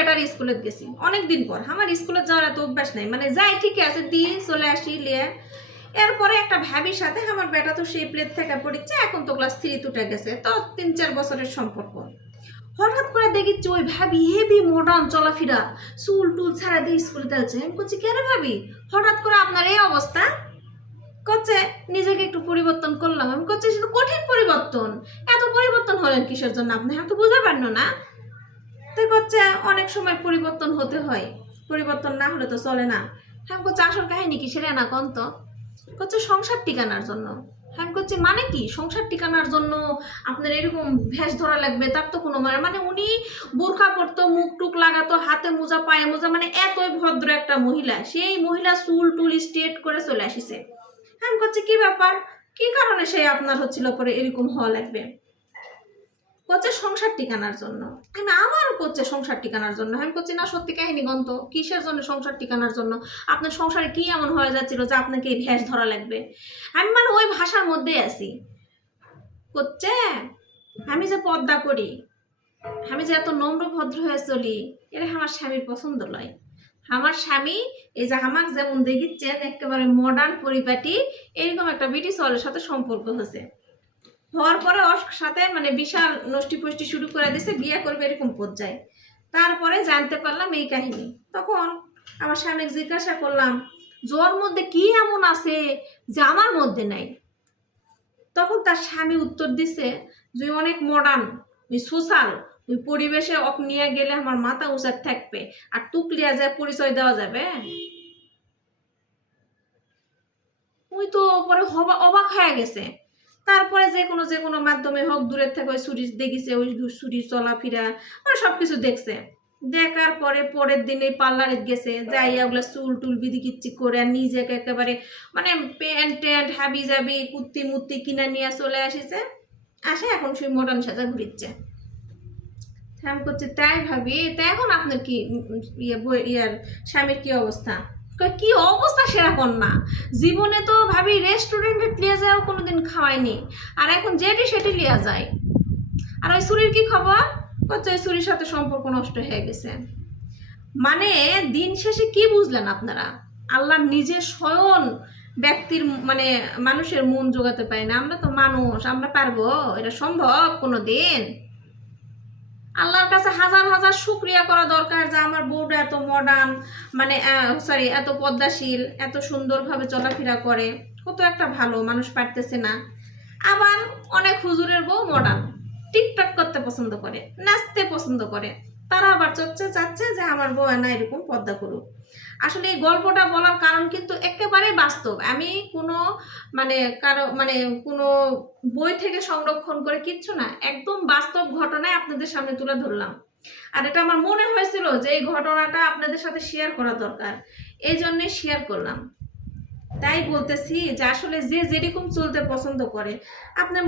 Better স্কুলে গেছি অনেক দিন পর। আমার স্কুলে যাওয়ার এত অভ্যাস নাই, মানে যাই ঠিক আছে দিয়ে চলে আসি লিয়ে। এরপরে একটা ভাবির সাথে আমার বেটা তো সেই প্লেট থেকে পড়েছে, এখন তো ক্লাস 3 উঠে গেছে, তো 3-4 বছরের সম্পর্ক। হঠাৎ করে দেখি ওই ভাবি হেভি মডার্ন চলাফেরা, চুল টুল ছাড়া দিয়ে স্কুলে যাচ্ছে। আমি বলছি কেন ভাবি হঠাৎ করে আপনার এই অবস্থা? করছে নিজেকে একটু পরিবর্তন করলাম। আমি করছি শুধু কঠিন পরিবর্তন, এত পরিবর্তন হলেন কিসের জন্য আপনি? হয়তো বুঝতে পারেন না। তো করছে অনেক সময় পরিবর্তন হতে হয়, পরিবর্তন না হলে তো চলে না। হ্যাঁ করছে আসল কাহিনী কি সেটা না কন্ত? করছে সংসার টিকানোর জন্য। হ্যাঁ করছে মানে কি সংসার টিকানোর জন্য আপনার এরকম ভেষ ধরা লাগবে? তার তো কোনো মানে উনি বোরখা পরতো, মুখ টুক লাগাতো, হাতে মোজা পায়ে মোজা, মানে এতই ভদ্র একটা মহিলা, সেই মহিলা চুল টুল স্ট্রেট করে চলে আসিছে। হ্যাঁ করছে কি ব্যাপার, কি কারণে সে আপনার হচ্ছিল পরে এরকম হওয়া লাগবে? করছে সংসার টিকানোর জন্য। আমি আমারও করছে সংসার টিকানোর জন্য। আমি করছি না সত্যি কাহিনী গন্ত, কিসের জন্য সংসার টিকানোর জন্য? আপনার সংসারে কি এমন হয়ে যাচ্ছিল যে আপনাকে এই ভেষ ধরা লাগবে? আমি মানে ওই ভাষার মধ্যেই আছি। করছে আমি যে পর্দা করি, আমি যে এত নম্র ভদ্র হয়ে চলি, এটা আমার স্বামীর পছন্দ নয়। আমার স্বামী এই যে আমাক যেমন দেখিচ্ছেন একেবারে মডার্ন পরিপাটি, এরকম একটা বিটি চলের সাথে সম্পর্ক হয়েছে। হওয়ার পরে ওর সাথে মানে বিশাল নষ্টি ফষ্টি শুরু করে দিছে, বিয়ে করবে এরকম পর্যায়ে। তারপরে জানতে পারলাম এই কাহিনী। তখন আমার স্বামী জিজ্ঞাসা করলাম জোর মধ্যে কি এমন আছে যে আমার মধ্যে নাই? তখন তার স্বামী উত্তর দিছে যে অনেক মডার্ন, ওই সোশ্যাল, ওই পরিবেশে নিয়ে গেলে আমার মাথা উঁচার থাকবে, আর টুকলিয়া যায় পরিচয় দেওয়া যাবে। ওই তো পরে অবাক হয়ে গেছে। তারপরে যে কোনো মাধ্যমে হোক দূরের থেকে ওই ছুরি দেখিছে, ওই ছুরি চলাফেরা মানে সবকিছু দেখছে। দেখার পরে পরের দিনে পার্লারে গেছে, যাইয়া ওগুলো চুল টুল বিধি কিচ্ছি করে আর নিজেকে একেবারে মানে প্যান্ট ট্যান্ট হাবি জাবি কুর্তি মুর্তি কিনা নিয়ে চলে আসিছে। আসে এখন সেই মডার্ন সাজা ঘুরিচ্ছে। আমি করছি তাই ভাবি, তাই এখন আপনার কি ইয়ার স্বামীর কি অবস্থা? কি অবস্থা সেরকম না, জীবনে তো ভাবি রেস্টুরেন্টে লিয়ে যাও কোনোদিন খাওয়াইনি, আর এখন যেটি সেটি লিয়া যায়। আর ওই চুরির কি খবর? করছে ওই চুরির সাথে সম্পর্ক নষ্ট হয়ে গেছে। মানে দিন শেষে কি বুঝলেন আপনারা? আল্লাহ নিজে স্বয়ং ব্যক্তির মানে মানুষের মন জোগাতে পারে না। আমরা তো মানুষ, আমরা পারবো? এটা সম্ভব কোনো দিন? আল্লাহর কাছে হাজার হাজার শুকরিয়া করা দরকার যে আমার বউটা এত মডার্ন, মানে সরি এত পদ্মাশীল, এত সুন্দরভাবে চলাফেরা করে। কত একটা ভালো মানুষ পারতেছে না। আবার অনেক হুজুরের বউ মডার্ন, টিকটক করতে পছন্দ করে, নাচতে পছন্দ করে, তারা আবার চাচ্ছে যে আমার বউ না এরকম পর্দা করুক। আসলে এই গল্পটা বলার কারণ কিন্তু একেবারে বাস্তব। আমি কোনো মানে কোনো বই থেকে সংরক্ষণ করে কিচ্ছু না, একদম বাস্তব ঘটনায় আপনাদের সামনে তুলে ধরলাম। আর এটা আমার মনে হয়েছিল যে এই ঘটনাটা আপনাদের সাথে শেয়ার করা দরকার, এই জন্যই শেয়ার করলাম। তাই বলতেছি যে আসলে যে যেরকম চলতে পছন্দ করে, আপনি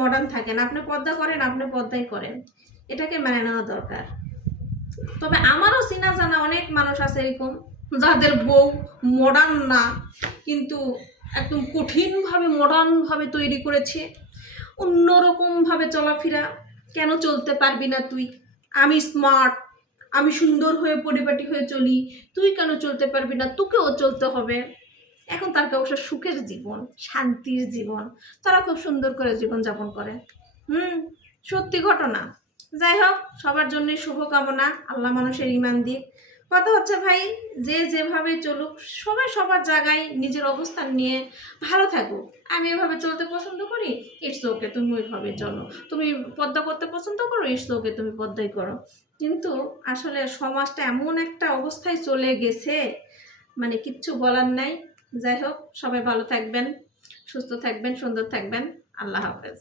মডার্ন থাকেন, আপনি পর্দা করেন, আপনি পর্দাই করেন, এটাকে মেনে নেওয়া দরকার। তবে আমারও চেনা জানা অনেক মানুষ আছে এরকম, যাদের বউ মডার্ন না কিন্তু একদম কঠিনভাবে মডার্নভাবে তৈরি করেছে, অন্যরকমভাবে চলাফেরা। কেন চলতে পারবি না তুই? আমি স্মার্ট, আমি সুন্দর হয়ে পরিপাটি হয়ে চলি, তুই কেন চলতে পারবি না? তোকেও চলতে হবে। এখন তার অবশ্য সুখের জীবন, শান্তির জীবন, তারা খুব সুন্দর করে জীবনযাপন করে। সত্যি ঘটনা। যাই হোক, সবার জন্যই শুভকামনা, আল্লাহ মানুষের ইমান দিক। কথা হচ্ছে ভাই, যে যেভাবে চলুক, সবাই সবার জায়গায় নিজের অবস্থান নিয়ে ভালো থাকুক। আমি এভাবে চলতে পছন্দ করি, ইটস ওকে, তুমি ওইভাবে চলো। তুমি পর্দা করতে পছন্দ করো, ইটস ওকে, তুমি পর্দাই করো। কিন্তু আসলে সমাজটা এমন একটা অবস্থায় চলে গেছে, মানে কিচ্ছু বলার নাই। যাই হোক, সবাই ভালো থাকবেন, সুস্থ থাকবেন, সুন্দর থাকবেন। আল্লাহ হাফেজ।